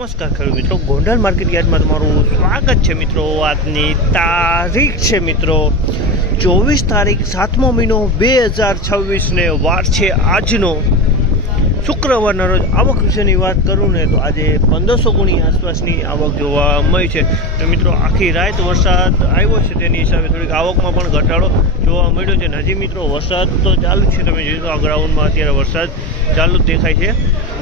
નમસ્કાર ખેડૂત મિત્રો, ગોંડલ માર્કેટ યાર્ડમાં તમારું સ્વાગત છે મિત્રો। આજની તારીખ છે મિત્રો 24 તારીખ 7મો મહિનો 2026 ને વાર છે આજનો શુક્રવારના રોજ। આવક વિશેની વાત કરું ને તો આજે 1500 ગુણી આસપાસની આવક જોવા મળી છે। તો મિત્રો આખી રાત વરસાદ આવ્યો છે, તેની હિસાબે થોડીક આવકમાં પણ ઘટાડો જોવા મળ્યો છે। હજી મિત્રો વરસાદ તો ચાલુ છે, તમે જોઈ આ ગ્રાઉન્ડમાં અત્યારે વરસાદ ચાલુ જ દેખાય છે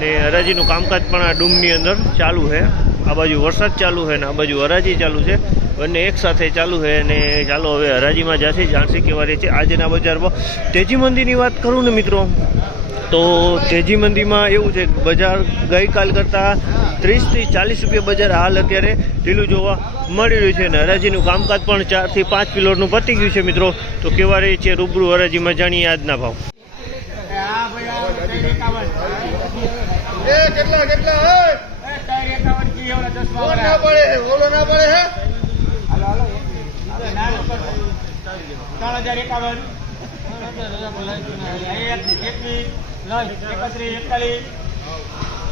ને હરાજીનું કામકાજ પણ આ ડૂમની અંદર ચાલુ છે। આ બાજુ વરસાદ ચાલુ છે ને આ બાજુ હરાજી ચાલુ છે, બંને એક સાથે ચાલુ છે। અને ચાલો હવે હરાજીમાં જશે, જાણશે કેવા રહે છે આજના બજારમાં। તેજી મંદીની વાત કરું ને મિત્રો તો તેજી મંદીમાં એવું છે કે બજાર ગઈકાલ કરતાં 30 થી 40 રૂપિયા બજાર હાલ અત્યારે ઢીલું જોવા મળી રહ્યું છે અને હરાજીનું કામકાજ પણ 4 થી 5 કિલોનું પતી ગયું છે મિત્રો। તો કેવા રહે છે રૂબરૂ હરાજીમાં જાણીએ આજના ભાવ।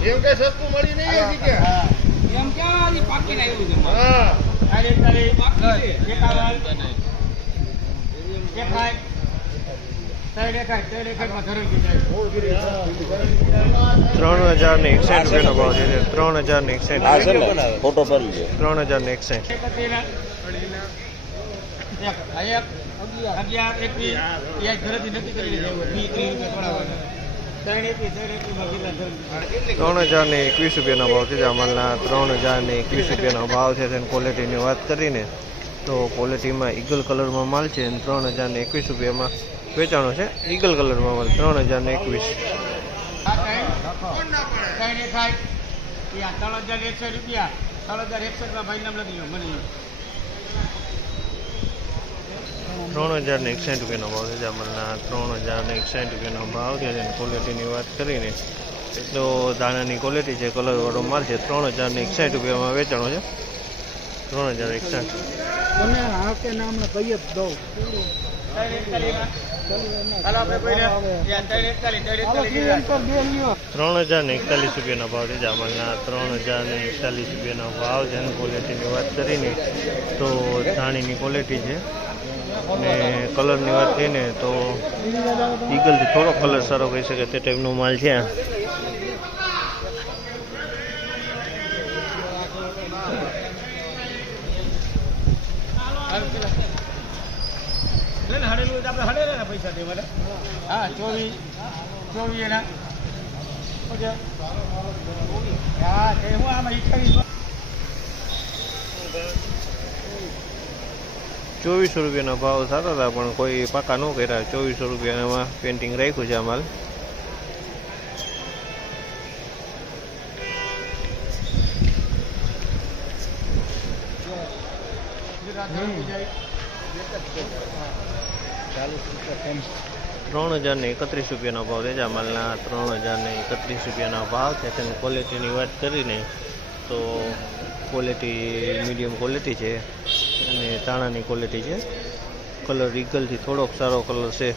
એમ કે સસ્તું મળી નહીં કે એમ ક્યાં પાકી આવ્યું છે? હા 3061 રૂપિયાનો ભાવ છે। 3061 ફોટો પાડી લે 3061 રૂપિયાનો ભાવ છે। જામલના 3021 રૂપિયાનો ભાવ છે। અને ક્વોલિટીની વાત કરીને તો ક્વોલિટીમાં ઈગલ કલરમાં માલ છે અને 3021 રૂપિયામાં વેચાણો છે। ઈગલ કલરમાં માલ 3021। 3061 રૂપિયાનો ભાવ છે। જામલના 3061 રૂપિયાનો ભાવ છે। અને ક્વોલિટીની વાત કરીને તો દાણાની ક્વોલિટી છે, કલરવાળો માલ છે। 3061 રૂપિયામાં વેચાણો છે। 3061 3041 રૂપિયાનો ભાવ છે। જામલના 3041 રૂપિયાનો ભાવ છે। અને ક્વોલિટીની વાત કરીને તો ધાણીની ક્વોલિટી છે ને કલરની વાત કરીને તો ઈગલથી થોડો કલર સારો કહી શકે તે ટાઈપનો માલ છે। પૈસા દે મને। હા 24 એના હા તે હું આમાં 28 2400 રૂપિયાના ભાવ સારા હતા, પણ કોઈ પાકા ન કર્યા। 2400 રૂપિયામાં પેન્ટિંગ રાખ્યું છે આ માલ। ₹3031 રૂપિયાનો ભાવ છે। જામલના 3031 રૂપિયાનો ભાવ છે। તેની ક્વોલિટીની વાત કરીને તો ક્વોલિટી મીડિયમ ક્વોલિટી છે અને દાણાની ક્વોલિટી છે। કલર ઈગલથી થોડોક સારો કલર છે।